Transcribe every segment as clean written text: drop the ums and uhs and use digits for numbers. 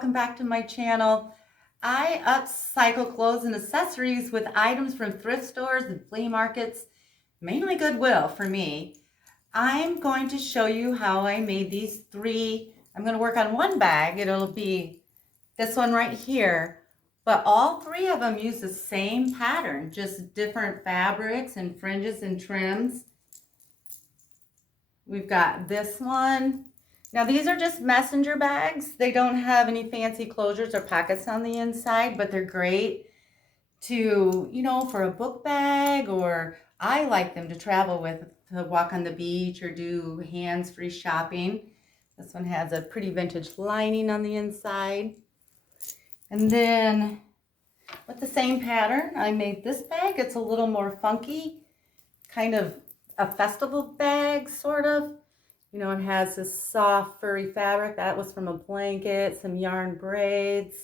welcome back to my channel. I upcycle clothes and accessories with items from thrift stores and flea markets, mainly Goodwill for me. I'm going to show you how I made these three. I'm going to work on one bag. It'll be this one right here, but all three of them use the same pattern, just different fabrics and fringes and trims. We've got this one. Now these are just messenger bags. They don't have any fancy closures or pockets on the inside, but they're great to, for a book bag, or I like them to travel with, to walk on the beach or do hands-free shopping. This one has a pretty vintage lining on the inside. And then with the same pattern, I made this bag. It's a little more funky, kind of a festival bag, sort of. It has this soft furry fabric. That was from a blanket, some yarn braids,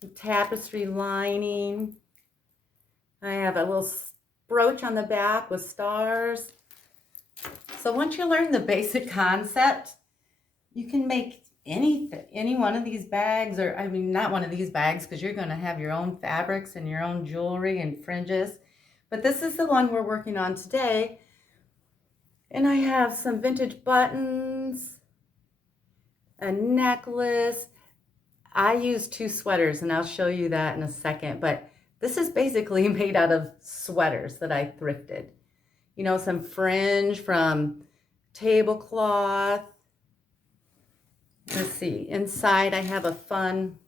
some tapestry lining. I have a little brooch on the back with stars. So once you learn the basic concept, you can make any one of these bags, or I mean, not one of these bags, because you're going to have your own fabrics and your own jewelry and fringes. But this is the one we're working on today. And I have some vintage buttons, a necklace. I use two sweaters, and I'll show you that in a second. But this is basically made out of sweaters that I thrifted. Some fringe from tablecloth. Let's see, inside I have a fun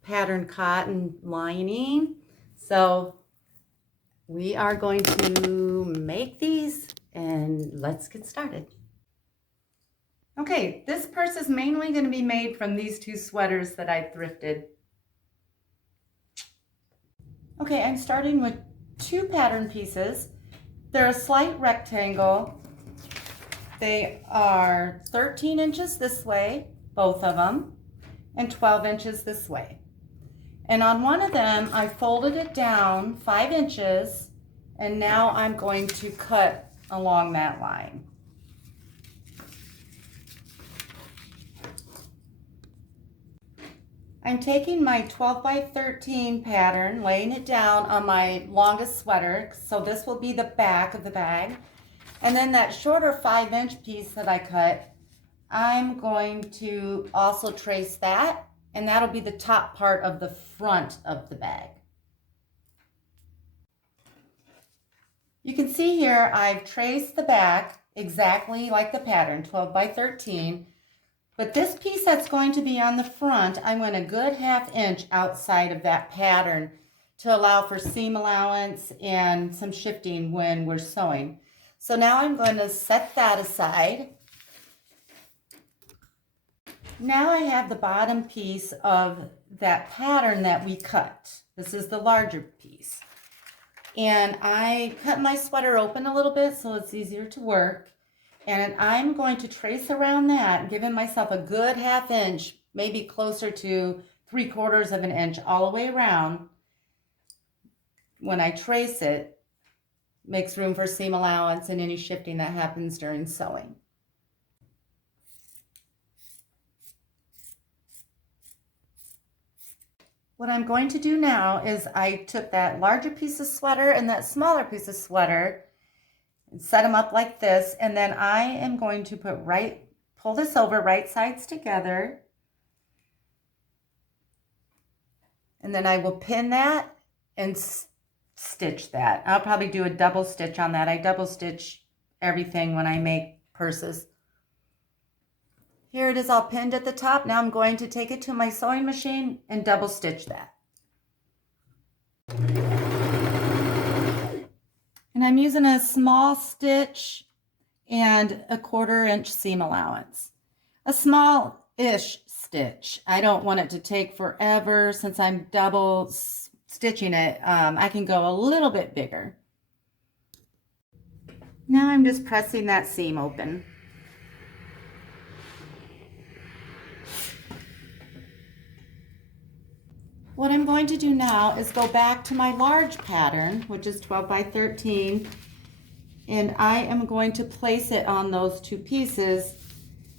patterned cotton lining. So we are going to make these. And let's get started. Okay, this purse is mainly going to be made from these two sweaters that I thrifted. Okay, I'm starting with two pattern pieces. They're a slight rectangle. They are 13 inches this way, both of them, and 12 inches this way. And on one of them, I folded it down 5 inches, and now I'm going to cut along that line. I'm taking my 12 by 13 pattern, laying it down on my longest sweater, so this will be the back of the bag. And then that shorter 5-inch piece that I cut, I'm going to also trace that, and that'll be the top part of the front of the bag. You can see here I've traced the back exactly like the pattern, 12 by 13, but this piece that's going to be on the front, I went a good 1/2 inch outside of that pattern to allow for seam allowance and some shifting when we're sewing. So now I'm going to set that aside. Now I have the bottom piece of that pattern that we cut. This is the larger piece. And I cut my sweater open a little bit so it's easier to work. And I'm going to trace around that, giving myself a good 1/2 inch, maybe closer to 3/4 of an inch all the way around. When I trace it, makes room for seam allowance and any shifting that happens during sewing. What I'm going to do now is I took that larger piece of sweater and that smaller piece of sweater and set them up like this, and then I am going to pull this over right sides together, and then I will pin that and stitch that. I'll probably do a double stitch on that. I double stitch everything when I make purses. Here it is all pinned at the top. Now I'm going to take it to my sewing machine and double stitch that. And I'm using a small stitch and a 1/4 inch seam allowance. A small-ish stitch. I don't want it to take forever since I'm double stitching it. I can go a little bit bigger. Now I'm just pressing that seam open. What I'm going to do now is go back to my large pattern, which is 12 by 13, and I am going to place it on those two pieces.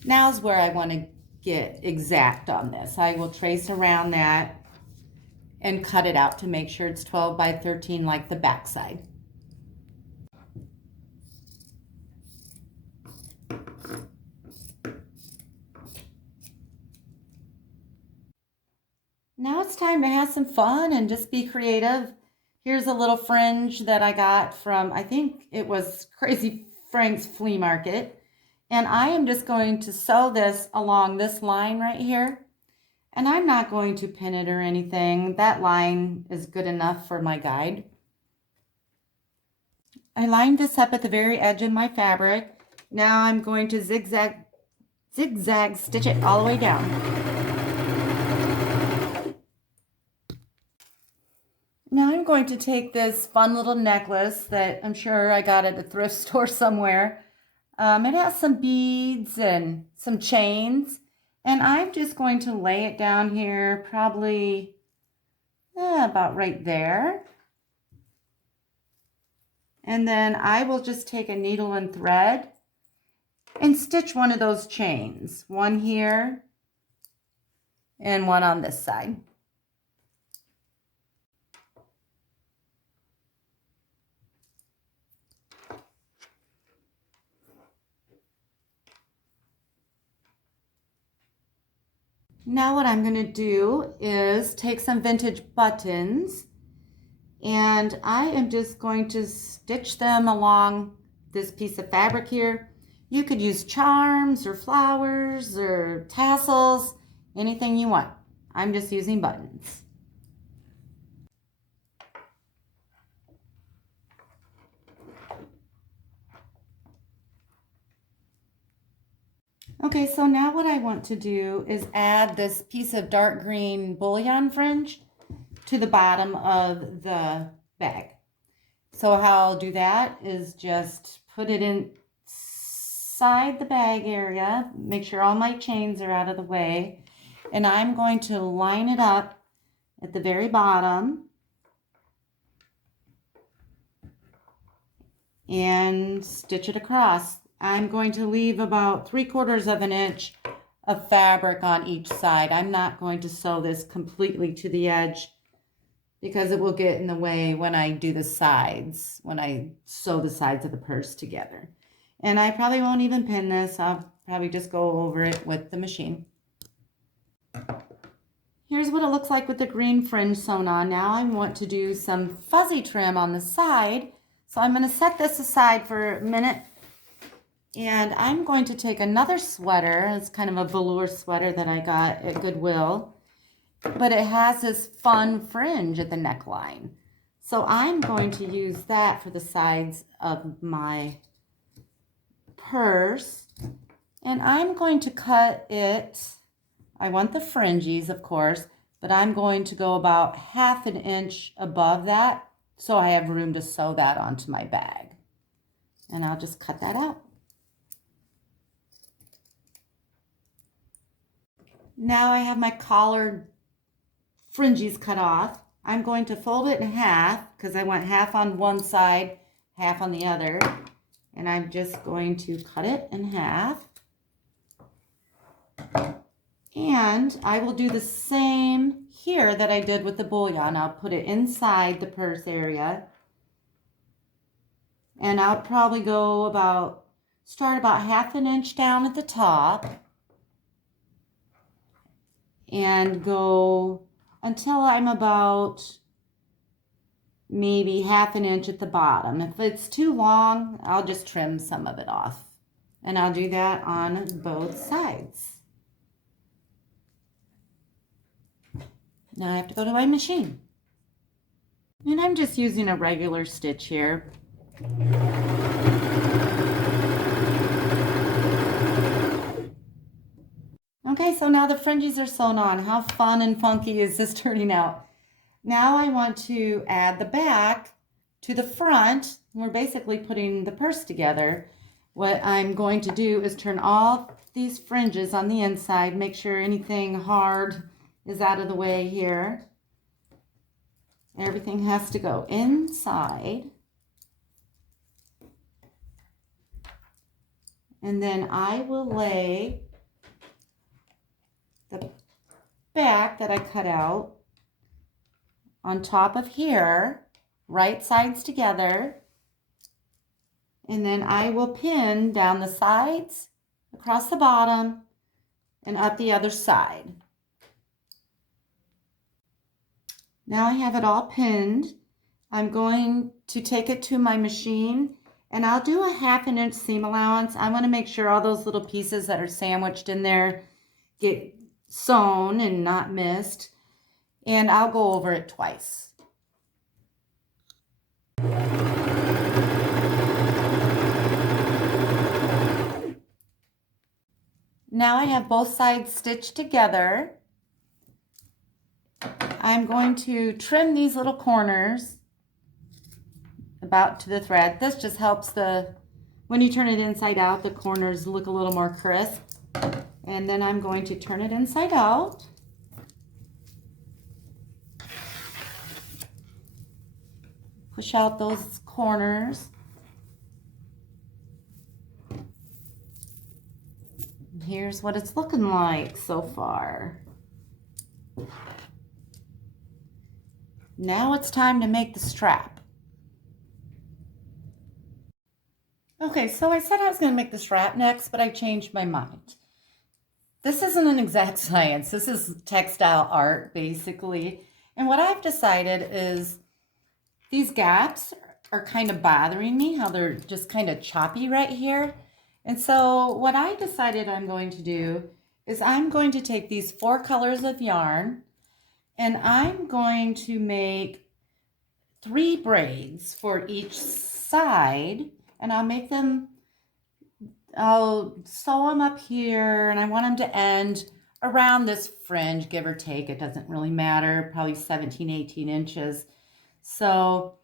Now's where I want to get exact on this. I will trace around that and cut it out to make sure it's 12 by 13 like the back side. Now it's time to have some fun and just be creative. Here's a little fringe that I got from, I think it was Crazy Frank's flea market. And I am just going to sew this along this line right here. And I'm not going to pin it or anything. That line is good enough for my guide. I lined this up at the very edge of my fabric. Now I'm going to zigzag stitch it all the way down. Now I'm going to take this fun little necklace that I'm sure I got at a thrift store somewhere. It has some beads and some chains, and I'm just going to lay it down here probably about right there. And then I will just take a needle and thread and stitch one of those chains, one here and one on this side. Now what I'm going to do is take some vintage buttons, and I am just going to stitch them along this piece of fabric here. You could use charms or flowers or tassels, anything you want. I'm just using buttons. Okay, so now what I want to do is add this piece of dark green bullion fringe to the bottom of the bag. So how I'll do that is just put it inside the bag area, make sure all my chains are out of the way, and I'm going to line it up at the very bottom and stitch it across. I'm going to leave about 3/4 of an inch of fabric on each side. I'm not going to sew this completely to the edge because it will get in the way when I do the sides, when I sew the sides of the purse together. And I probably won't even pin this. I'll probably just go over it with the machine. Here's what it looks like with the green fringe sewn on. Now I want to do some fuzzy trim on the side. So I'm going to set this aside for a minute. And I'm going to take another sweater. It's kind of a velour sweater that I got at Goodwill, but it has this fun fringe at the neckline. So I'm going to use that for the sides of my purse. And I'm going to cut it, I want the fringes, of course, but I'm going to go about 1/2 inch above that so I have room to sew that onto my bag. And I'll just cut that out. Now I have my collared fringes cut off. I'm going to fold it in half because I want half on one side, half on the other. And I'm just going to cut it in half. And I will do the same here that I did with the bullion. I'll put it inside the purse area. And I'll probably go start about 1/2 inch down at the top. And go until I'm about maybe 1/2 inch at the bottom. If it's too long, I'll just trim some of it off. And I'll do that on both sides. Now I have to go to my machine. And I'm just using a regular stitch here. Okay, so now the fringes are sewn on. How fun and funky is this turning out? Now I want to add the back to the front. We're basically putting the purse together. What I'm going to do is turn all these fringes on the inside, make sure anything hard is out of the way here. Everything has to go inside. And then I will lay the back that I cut out on top of here, right sides together, and then I will pin down the sides, across the bottom, and up the other side. Now I have it all pinned. I'm going to take it to my machine, and I'll do a 1/2 inch seam allowance. I want to make sure all those little pieces that are sandwiched in there get sewn and not missed, and I'll go over it twice. Now I have both sides stitched together. I'm going to trim these little corners about to the thread. This just helps when you turn it inside out, the corners look a little more crisp. And then I'm going to turn it inside out. Push out those corners. Here's what it's looking like so far. Now it's time to make the strap. Okay, so I said I was going to make the strap next, but I changed my mind. This isn't an exact science. This is textile art, basically. And what I've decided is these gaps are kind of bothering me, how they're just kind of choppy right here. And so what I decided I'm going to do is I'm going to take these 4 colors of yarn, and I'm going to make 3 braids for each side, and I'll sew them up here, and I want them to end around this fringe, give or take. It doesn't really matter, probably 17, 18 inches. So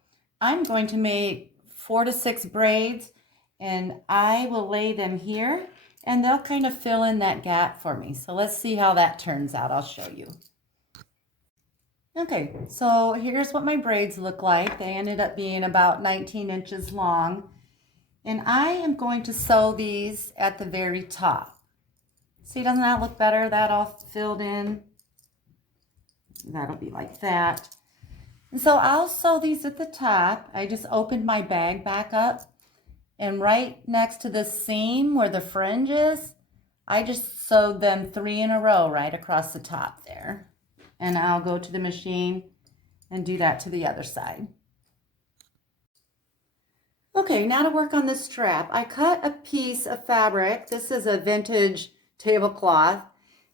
I'm going to make 4 to 6 braids, and I will lay them here, and they'll kind of fill in that gap for me. So let's see how that turns out. I'll show you. Okay, so here's what my braids look like. They ended up being about 19 inches long. And I am going to sew these at the very top. See, doesn't that look better? That all filled in. That'll be like that. And so I'll sew these at the top. I just opened my bag back up, and right next to the seam where the fringe is, I just sewed them 3 in a row right across the top there. And I'll go to the machine and do that to the other side. Okay, now to work on this strap. I cut a piece of fabric. This is a vintage tablecloth.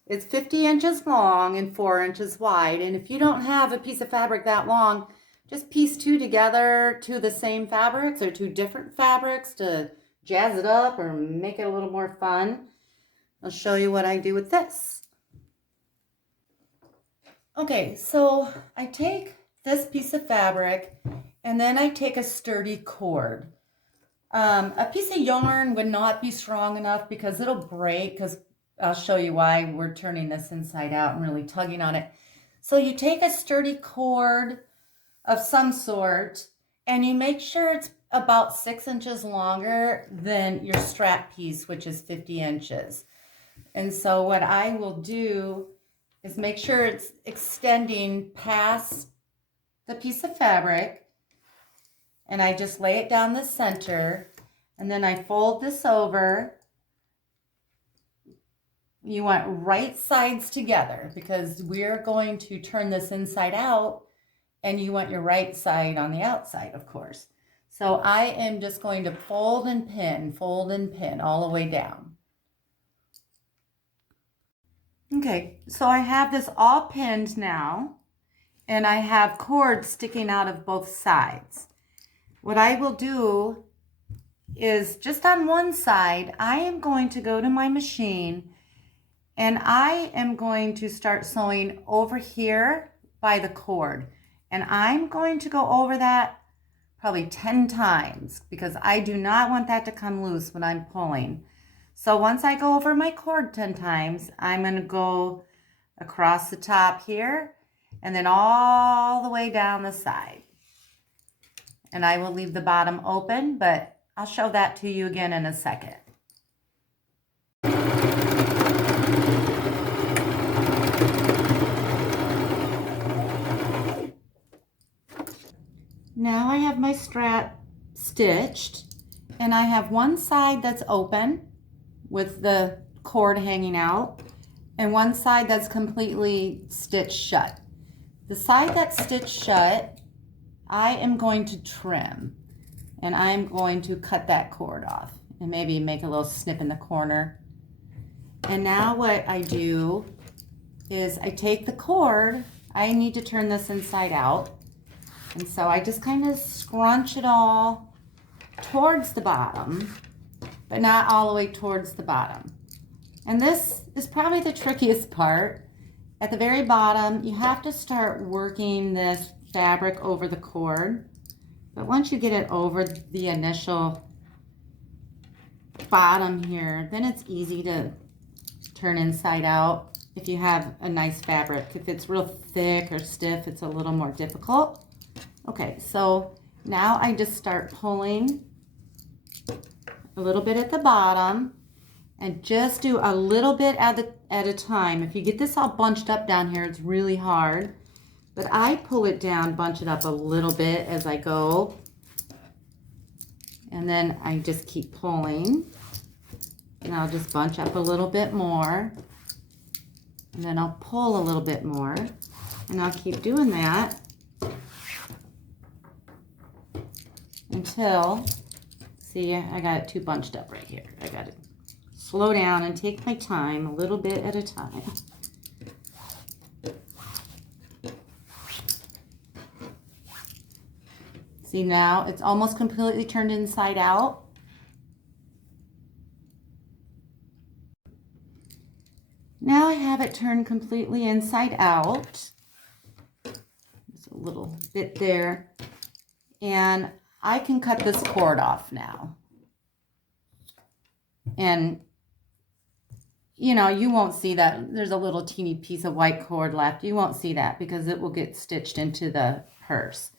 It's 50 inches long and 4 inches wide. And if you don't have a piece of fabric that long, just piece 2 together, 2 the same fabrics or 2 different fabrics to jazz it up or make it a little more fun. I'll show you what I do with this. Okay, so I take this piece of fabric, and then I take a sturdy cord. A piece of yarn would not be strong enough because it'll break, because I'll show you why we're turning this inside out and really tugging on it. So you take a sturdy cord of some sort, and you make sure it's about 6 inches longer than your strap piece, which is 50 inches. And so what I will do is make sure it's extending past the piece of fabric, and I just lay it down the center, and then I fold this over. You want right sides together because we're going to turn this inside out, and you want your right side on the outside, of course. So I am just going to fold and pin all the way down. Okay, so I have this all pinned now, and I have cords sticking out of both sides. What I will do is just on one side, I am going to go to my machine, and I am going to start sewing over here by the cord. And I'm going to go over that probably 10 times because I do not want that to come loose when I'm pulling. So once I go over my cord 10 times, I'm going to go across the top here and then all the way down the side. And I will leave the bottom open, but I'll show that to you again in a second. Now I have my strap stitched, and I have one side that's open with the cord hanging out and one side that's completely stitched shut. The side that's stitched shut, I am going to trim, and I'm going to cut that cord off and maybe make a little snip in the corner. And now what I do is I take the cord, I need to turn this inside out, and so I just kind of scrunch it all towards the bottom, but not all the way towards the bottom. And this is probably the trickiest part. At the very bottom, you have to start working this fabric over the cord. But once you get it over the initial bottom here, then it's easy to turn inside out if you have a nice fabric. If it's real thick or stiff, it's a little more difficult. Okay, so now I just start pulling a little bit at the bottom and just do a little bit at a time. If you get this all bunched up down here, it's really hard. But I pull it down, bunch it up a little bit as I go. And then I just keep pulling. And I'll just bunch up a little bit more. And then I'll pull a little bit more. And I'll keep doing that until, see, I got it too bunched up right here. I got to slow down and take my time a little bit at a time. See, now it's almost completely turned inside out. Now I have it turned completely inside out. There's a little bit there. And I can cut this cord off now. And, you know, you won't see that. There's a little teeny piece of white cord left. You won't see that because it will get stitched into the purse.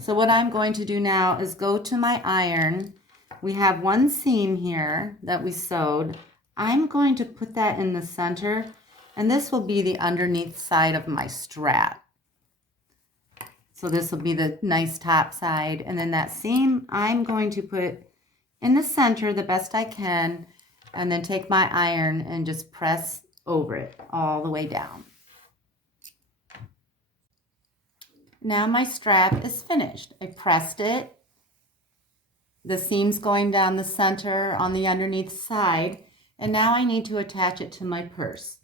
So what I'm going to do now is go to my iron. We have one seam here that we sewed. I'm going to put that in the center, and this will be the underneath side of my strap. So this will be the nice top side, and then that seam I'm going to put in the center the best I can, and then take my iron and just press over it all the way down. Now my strap is finished. I pressed it. The seam's going down the center on the underneath side, and now I need to attach it to my purse.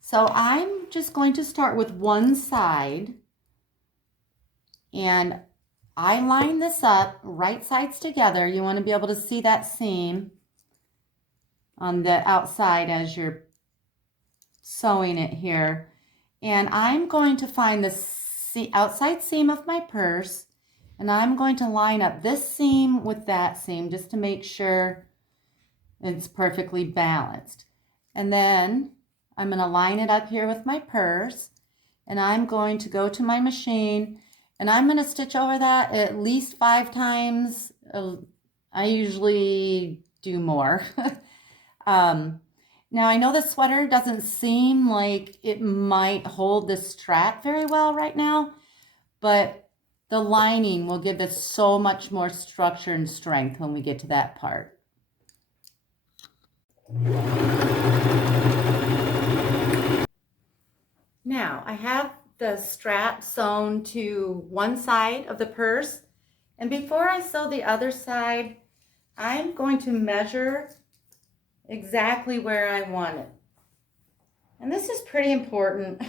So I'm just going to start with one side, and I line this up, right sides together. You want to be able to see that seam on the outside as you're sewing it here. And I'm going to find the outside seam of my purse, and I'm going to line up this seam with that seam just to make sure it's perfectly balanced. And then I'm going to line it up here with my purse, and I'm going to go to my machine, and I'm going to stitch over that at least 5 times. I usually do more. Now I know the sweater doesn't seem like it might hold the strap very well right now, but the lining will give this so much more structure and strength when we get to that part. Now I have the strap sewn to one side of the purse, and before I sew the other side, I'm going to measure exactly where I want it. And this is pretty important.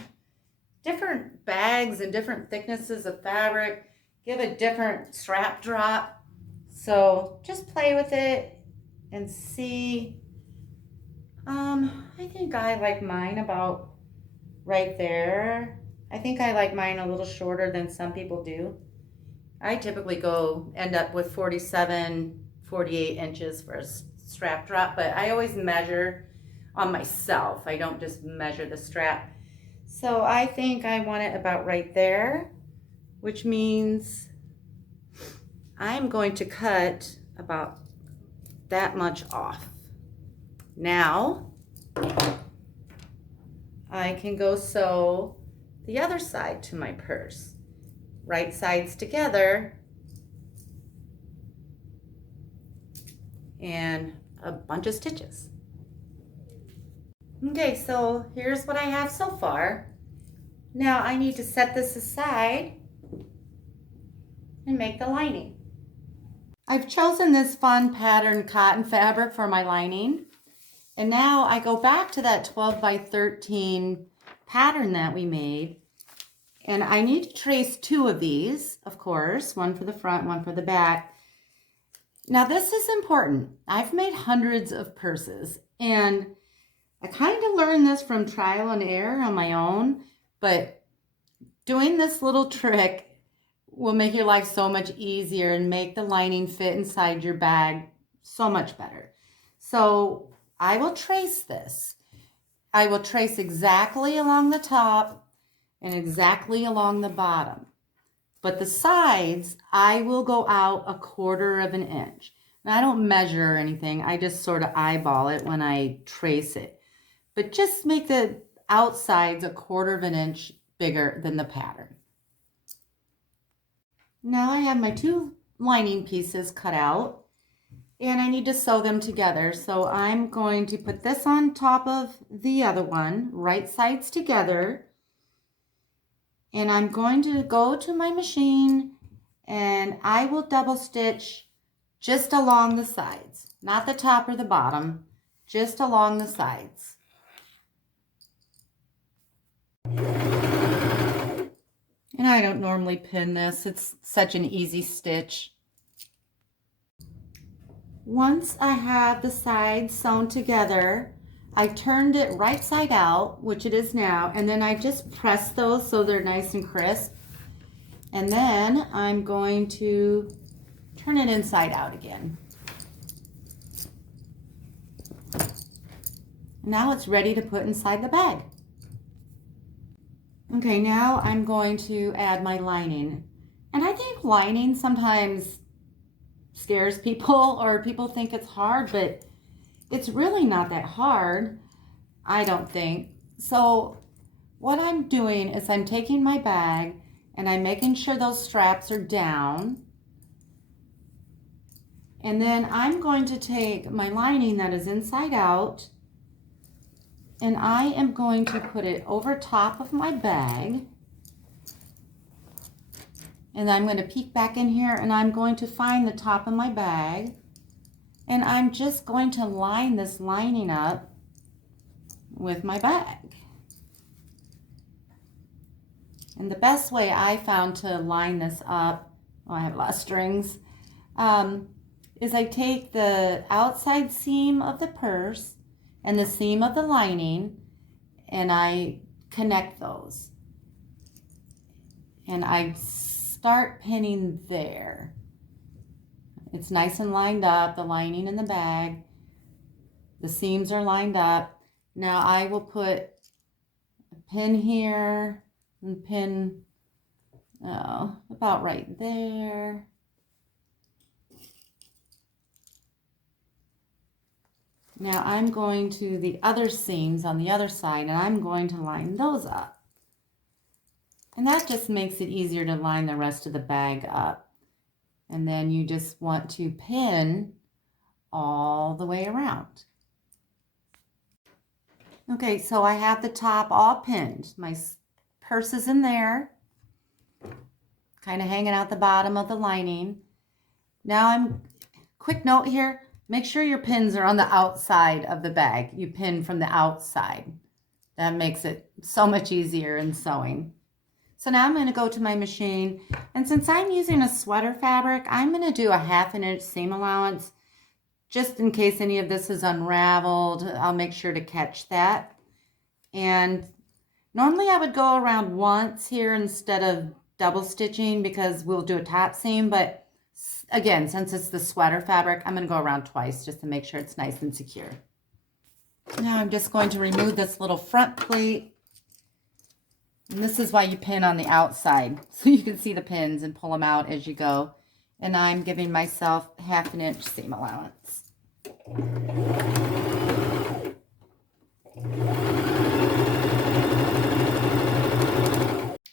Different bags and different thicknesses of fabric give a different strap drop. So just play with it and see. I think I like mine about right there. I think I like mine a little shorter than some people do. I typically end up with 47, 48 inches for a strap drop, but I always measure on myself. I don't just measure the strap. So I think I want it about right there, which means I'm going to cut about that much off. Now I can go sew the other side to my purse right sides together, and a bunch of stitches. Okay, so here's what I have so far. Now I need to set this aside and make the lining. I've chosen this fun pattern cotton fabric for my lining. And now I go back to that 12 by 13 pattern that we made. And I need to trace 2 of these, of course, one for the front, one for the back. Now this is important. I've made hundreds of purses, and I kind of learned this from trial and error on my own, but doing this little trick will make your life so much easier and make the lining fit inside your bag so much better. So I will trace this. I will trace exactly along the top and exactly along the bottom. But the sides, I will go out 1/4 of an inch. Now, I don't measure or anything. I just sort of eyeball it when I trace it. But just make the outsides 1/4 of an inch bigger than the pattern. Now I have my 2 lining pieces cut out, and I need to sew them together. So I'm going to put this on top of the other one, right sides together. And I'm going to go to my machine and I will double stitch just along the sides, not the top or the bottom, just along the sides. And I don't normally pin this. It's such an easy stitch. Once I have the sides sewn together, I turned it right side out, which it is now, and then I just press those so they're nice and crisp. And then I'm going to turn it inside out again. Now it's ready to put inside the bag. Okay, now I'm going to add my lining. And I think lining sometimes scares people, or people think it's hard, but it's really not that hard, I don't think. So what I'm doing is I'm taking my bag and I'm making sure those straps are down. And then I'm going to take my lining that is inside out, and I am going to put it over top of my bag. And I'm going to peek back in here, and I'm going to find the top of my bag. And I'm just going to line this lining up with my bag. And the best way I found to line this up, oh, I have a lot of strings, is I take the outside seam of the purse and the seam of the lining, and I connect those. And I start pinning there. It's nice and lined up, the lining in the bag. The seams are lined up. Now I will put a pin here and pin about right there. Now I'm going to the other seams on the other side, and I'm going to line those up. And that just makes it easier to line the rest of the bag up. And then you just want to pin all the way around. Okay, so I have the top all pinned. My purse is in there, kind of hanging out the bottom of the lining. Now quick note here, make sure your pins are on the outside of the bag. You pin from the outside. That makes it so much easier in sewing. So now I'm going to go to my machine, and since I'm using a sweater fabric, I'm going to do a 1/2 inch seam allowance, just in case any of this is unraveled. I'll make sure to catch that. And normally I would go around once here instead of double stitching, because we'll do a top seam, but again, since it's the sweater fabric, I'm going to go around twice just to make sure it's nice and secure. Now I'm just going to remove this little front plate. And this is why you pin on the outside, so you can see the pins and pull them out as you go. And I'm giving myself 1/2 inch seam allowance.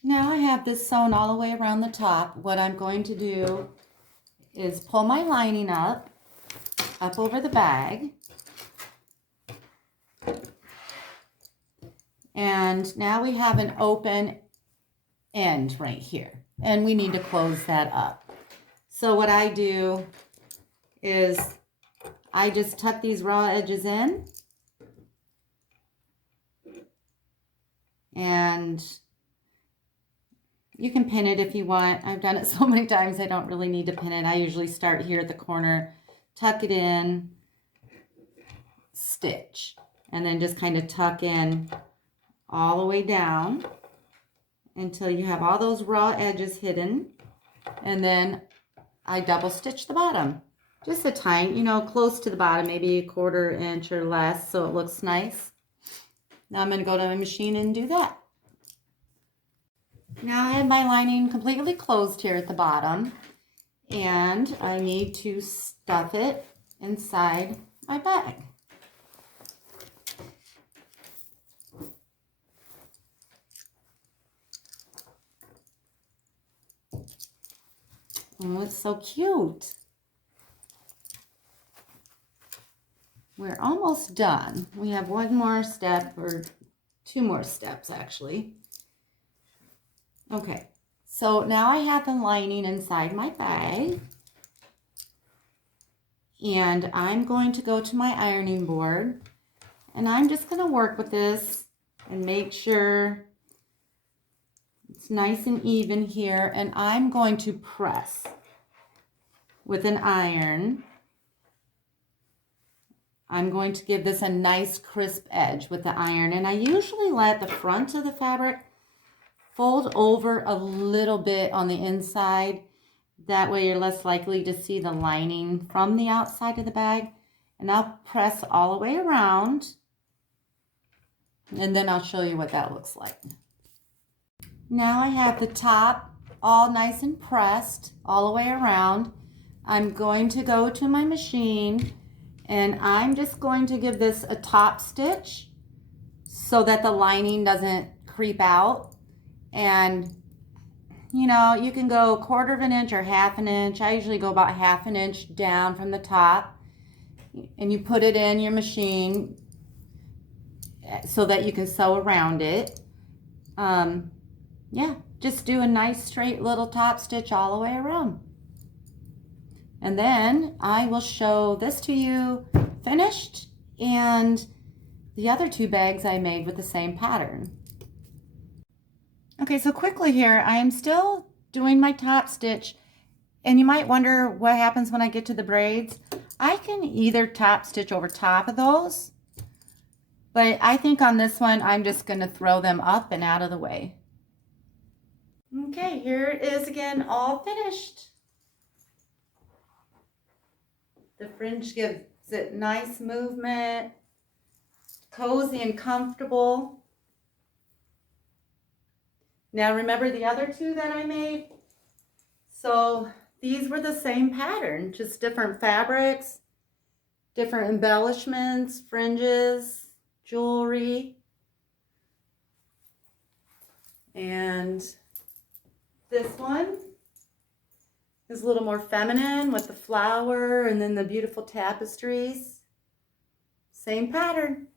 Now I have have this sewn all the way around the top, what I'm going to do is pull my lining up over the bag. And now we have an open end right here, and we need to close that up. So what I do is I just tuck these raw edges in, and you can pin it if you want. I've done it so many times I don't really need to pin it. I usually start here at the corner, tuck it in, stitch, and then just kind of tuck in all the way down until you have all those raw edges hidden. And then I double stitch the bottom. Just a tiny, you know, close to the bottom, maybe 1/4 inch or less, so it looks nice. Now I'm going to go to my machine and do that. Now I have my lining completely closed here at the bottom, and I need to stuff it inside my bag. Oh, it's so cute. We're almost done. We have one more step, or 2 more steps actually. Okay, so now I have the lining inside my bag, and I'm going to go to my ironing board, and I'm just going to work with this and make sure it's nice and even here, and I'm going to press with an iron. I'm going to give this a nice crisp edge with the iron, and I usually let the front of the fabric fold over a little bit on the inside. That way you're less likely to see the lining from the outside of the bag. And I'll press all the way around, and then I'll show you what that looks like. Now I have the top all nice and pressed all the way around. I'm going to go to my machine, and I'm just going to give this a top stitch so that the lining doesn't creep out. And you know, you can go 1/4 inch or 1/2 inch. I usually go about 1/2 inch down from the top, and you put it in your machine so that you can sew around it. Yeah, just do a nice straight little top stitch all the way around. And then I will show this to you finished, and the other 2 bags I made with the same pattern. Okay, so quickly here, I am still doing my top stitch, and you might wonder what happens when I get to the braids. I can either top stitch over top of those, but I think on this one, I'm just going to throw them up and out of the way. Okay, here it is again, all finished. The fringe gives it nice movement, cozy and comfortable. Now remember the other 2 that I made? So these were the same pattern, just different fabrics, different embellishments, fringes, jewelry. And this one is a little more feminine with the flower and then the beautiful tapestries. Same pattern.